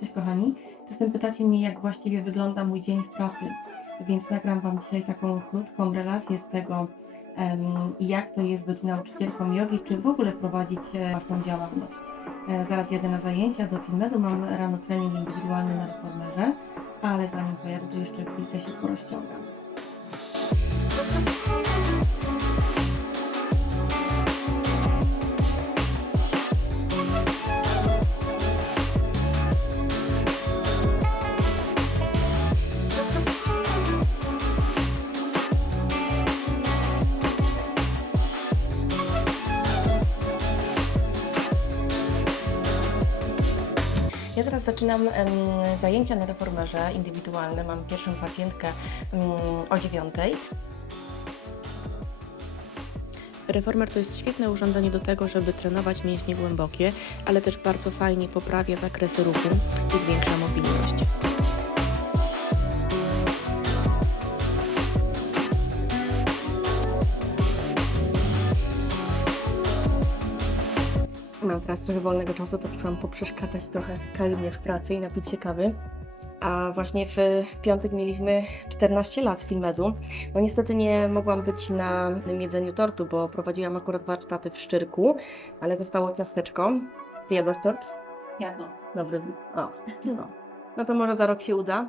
Cześć kochani. Czasem pytacie mnie, jak właściwie wygląda mój dzień w pracy, więc nagram Wam dzisiaj taką krótką relację z tego, jak to jest być nauczycielką jogi, czy w ogóle prowadzić e, własną działalność. E, Zaraz jadę na zajęcia do Filmedu, mam rano trening indywidualny na reformerze, ale zanim pojadę, to jeszcze chwilkę się porozciągam. Ja zaraz zaczynam em, zajęcia na reformerze indywidualne. Mam pierwszą pacjentkę em, o dziewiątej. Reformer to jest świetne urządzenie do tego, żeby trenować mięśnie głębokie, ale też bardzo fajnie poprawia zakresy ruchu i zwiększa mobilność. Mam teraz trochę wolnego czasu, to przyszłam poprzeszkadzać trochę Karinie w pracy i napić się kawy. A właśnie w piątek mieliśmy 14 lat z Filmedu. No niestety nie mogłam być na jedzeniu tortu, bo prowadziłam akurat warsztaty w Szczyrku, ale wystało ciasteczko. Ty jadłaś tort? Jadłam. Dobry. O, no. no to może za rok się uda.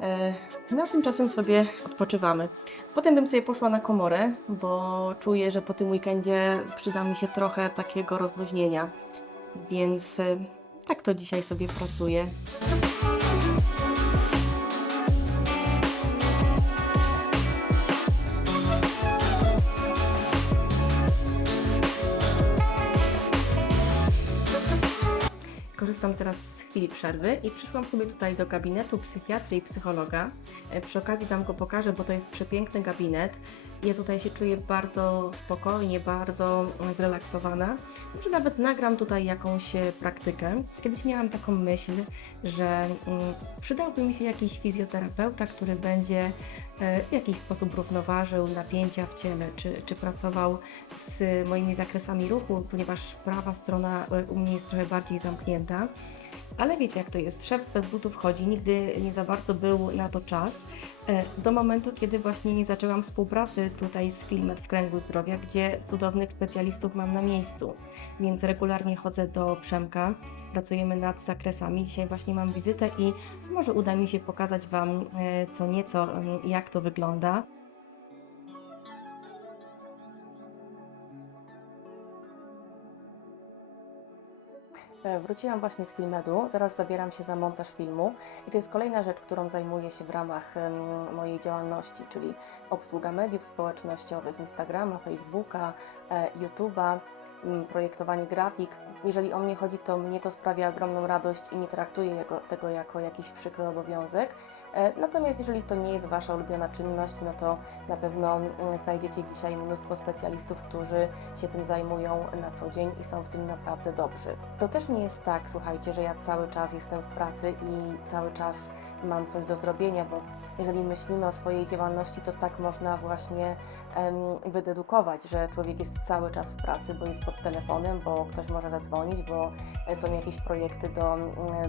E, No a tymczasem sobie odpoczywamy. Potem bym sobie poszła na komorę, bo czuję, że po tym weekendzie przyda mi się trochę takiego rozluźnienia. Więc e, tak to dzisiaj sobie pracuję. Korzystam teraz z chwili przerwy i przyszłam sobie tutaj do gabinetu psychiatry i psychologa. E, Przy okazji Wam go pokażę, bo to jest przepiękny gabinet. Ja tutaj się czuję bardzo spokojnie, bardzo zrelaksowana. Może nawet nagram tutaj jakąś e, praktykę. Kiedyś miałam taką myśl, że mm, przydałby mi się jakiś fizjoterapeuta, który będzie e, w jakiś sposób równoważył napięcia w ciele, czy, czy pracował z moimi zakresami ruchu, ponieważ prawa strona e, u mnie jest trochę bardziej zamknięta. Ale wiecie, jak to jest. Szef bez butów chodzi, nigdy nie za bardzo był na to czas. E, Do momentu, kiedy właśnie nie zaczęłam współpracy tutaj z Filmet w Kręgu Zdrowia, gdzie cudownych specjalistów mam na miejscu. Więc regularnie chodzę do Przemka, pracujemy nad zakresami. Dzisiaj właśnie mam wizytę i może uda mi się pokazać Wam e, co nieco, jak to wygląda. Wróciłam właśnie z Filmedu, zaraz zabieram się za montaż filmu i to jest kolejna rzecz, którą zajmuję się w ramach mojej działalności, czyli obsługa mediów społecznościowych, Instagrama, Facebooka, e, YouTube'a, projektowanie grafik. Jeżeli o mnie chodzi, to mnie to sprawia ogromną radość i nie traktuję tego jako jakiś przykry obowiązek. E, Natomiast jeżeli to nie jest Wasza ulubiona czynność, no to na pewno znajdziecie dzisiaj mnóstwo specjalistów, którzy się tym zajmują na co dzień i są w tym naprawdę dobrzy. To też nie jest tak, słuchajcie, że ja cały czas jestem w pracy i cały czas mam coś do zrobienia, bo jeżeli myślimy o swojej działalności, to tak można właśnie em, wydedukować, że człowiek jest cały czas w pracy, bo jest pod telefonem, bo ktoś może zadzwonić, bo e, są jakieś projekty do,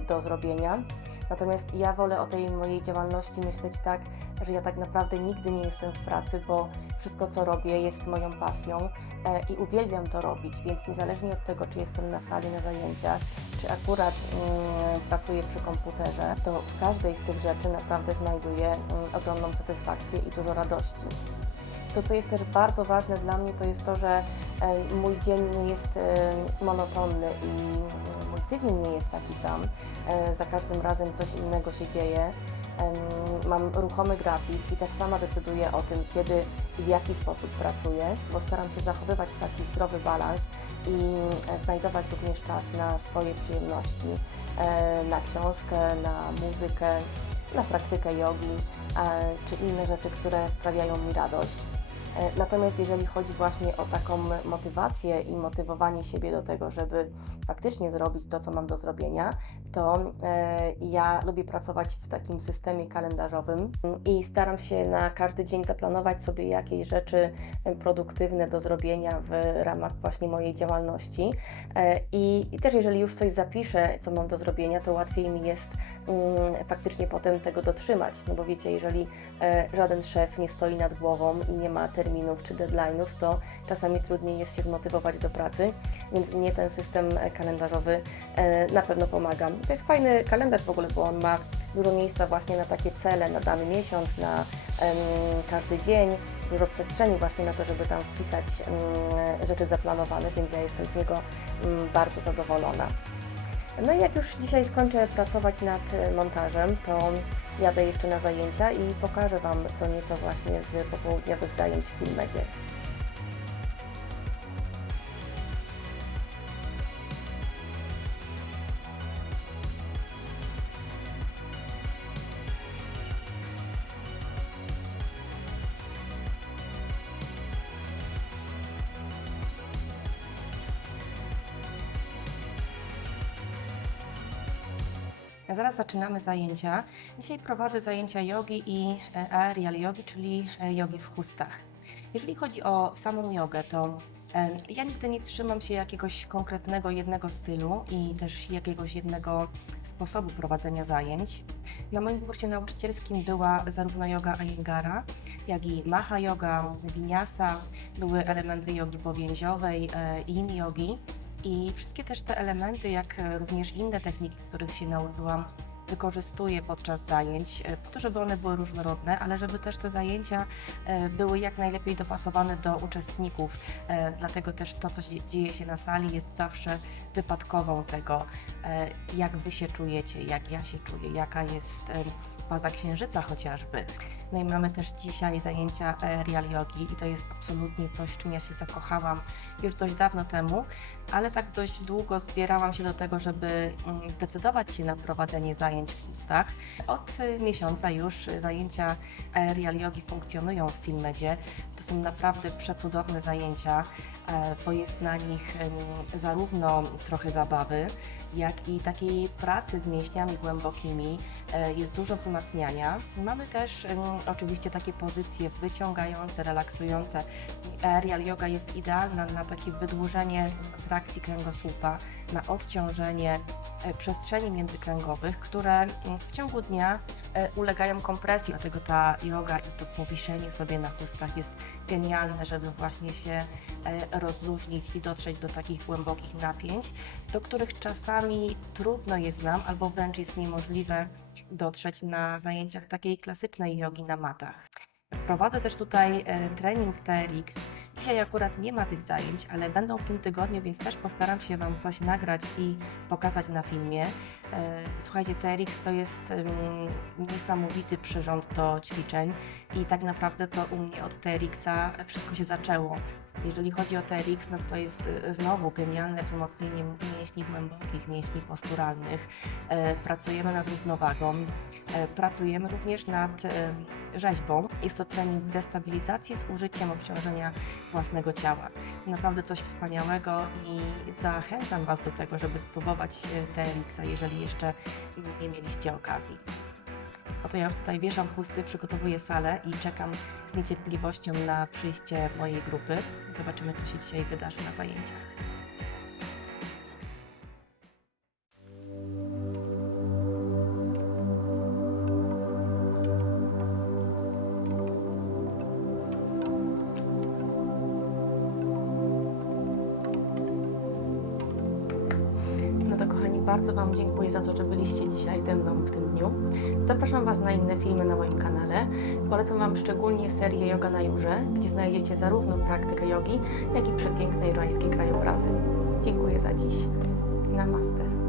do zrobienia. Natomiast ja wolę o tej mojej działalności myśleć tak, że ja tak naprawdę nigdy nie jestem w pracy, bo wszystko co robię jest moją pasją e, i uwielbiam to robić, więc niezależnie od tego, czy jestem na sali, na zajęciach, czy akurat mm, pracuję przy komputerze, to w każdej z tych rzeczy naprawdę znajduję mm, ogromną satysfakcję i dużo radości. To, co jest też bardzo ważne dla mnie, to jest to, że e, mój dzień nie jest e, monotonny i mm, mój tydzień nie jest taki sam. E, Za każdym razem coś innego się dzieje. Mam ruchomy grafik i też sama decyduję o tym, kiedy i w jaki sposób pracuję, bo staram się zachowywać taki zdrowy balans i e, znajdować również czas na swoje przyjemności, e, na książkę, na muzykę, na praktykę jogi e, czy inne rzeczy, które sprawiają mi radość. E, Natomiast jeżeli chodzi właśnie o taką motywację i motywowanie siebie do tego, żeby faktycznie zrobić to, co mam do zrobienia, to e, ja lubię pracować w takim systemie kalendarzowym i staram się na każdy dzień zaplanować sobie jakieś rzeczy produktywne do zrobienia w ramach właśnie mojej działalności. E, I, też jeżeli już coś zapiszę, co mam do zrobienia, to łatwiej mi jest mm, faktycznie potem tego dotrzymać. No bo wiecie, jeżeli żaden szef nie stoi nad głową i nie ma terminów czy deadline'ów, to czasami trudniej jest się zmotywować do pracy, więc mnie ten system kalendarzowy e, na pewno pomaga. To jest fajny kalendarz w ogóle, bo on ma dużo miejsca właśnie na takie cele na dany miesiąc, na każdy dzień, dużo przestrzeni właśnie na to, żeby tam wpisać rzeczy zaplanowane, więc ja jestem z niego em, bardzo zadowolona. No i jak już dzisiaj skończę pracować nad e, montażem, to jadę jeszcze na zajęcia i pokażę Wam co nieco właśnie z popołudniowych zajęć w Filmedzie. Zaraz zaczynamy zajęcia. Dzisiaj prowadzę zajęcia jogi i e, aerial jogi, czyli e, jogi w chustach. Jeżeli chodzi o samą jogę, to e, ja nigdy nie trzymam się jakiegoś konkretnego jednego stylu i też jakiegoś jednego sposobu prowadzenia zajęć. Na moim kursie nauczycielskim była zarówno yoga Ayengara, jak i Maha Yoga, Vinyasa, były elementy jogi powięziowej, e, yin jogi. I wszystkie też te elementy, jak e, również inne techniki, których się nauczyłam, wykorzystuję podczas zajęć, e, po to, żeby one były różnorodne, ale żeby też te zajęcia e, były jak najlepiej dopasowane do uczestników. Dlatego też to, co dzieje się na sali, jest zawsze wypadkową tego, jak Wy się czujecie, jak ja się czuję, jaka jest faza księżyca chociażby. No i mamy też dzisiaj zajęcia e, Real Yogi i to jest absolutnie coś, czym ja się zakochałam już dość dawno temu, ale tak dość długo zbierałam się do tego, żeby mm, zdecydować się na prowadzenie zajęć w ustach. Od y, miesiąca już zajęcia e, Real Yogi funkcjonują w Filmedzie. To są naprawdę przecudowne zajęcia, e, bo jest na nich zarówno trochę zabawy, jak i takiej pracy z mięśniami głębokimi. E, Jest dużo wzmacniania. Mamy też oczywiście takie pozycje wyciągające, relaksujące. Aerial yoga jest idealna na takie wydłużenie trakcji kręgosłupa, na odciążenie e, przestrzeni międzykręgowych, które w ciągu dnia e, ulegają kompresji. Dlatego ta yoga i to powiszenie sobie na chustach jest genialne, żeby właśnie się e, rozluźnić i dotrzeć do takich głębokich napięć, do których czasami trudno jest nam albo wręcz jest niemożliwe dotrzeć na zajęciach takiej klasycznej jogi na matach. Prowadzę też tutaj e, trening TRX. Dzisiaj akurat nie ma tych zajęć, ale będą w tym tygodniu, więc też postaram się Wam coś nagrać i pokazać na filmie. E, Słuchajcie, TRX to jest em, niesamowity przyrząd do ćwiczeń i tak naprawdę to u mnie od TRX-a wszystko się zaczęło. Jeżeli chodzi o TRX, no to jest e, znowu genialne wzmocnienie mięśni głębokich, mięśni posturalnych. E, Pracujemy nad równowagą, pracujemy również nad rzeźbą. Jest to trening destabilizacji z użyciem obciążenia własnego ciała. Naprawdę coś wspaniałego i zachęcam Was do tego, żeby spróbować e, TRX-a, jeżeli jeszcze nie mieliście okazji. Oto ja już tutaj wieszam chusty, przygotowuję salę i czekam z niecierpliwością na przyjście mojej grupy. Zobaczymy, co się dzisiaj wydarzy na zajęciach. Bardzo Wam dziękuję za to, że byliście dzisiaj ze mną w tym dniu. Zapraszam Was na inne filmy na moim kanale. Polecam Wam szczególnie serię Yoga na Jurze, gdzie znajdziecie zarówno praktykę jogi, jak i przepiękne irańskie krajobrazy. Dziękuję za dziś. Namaste.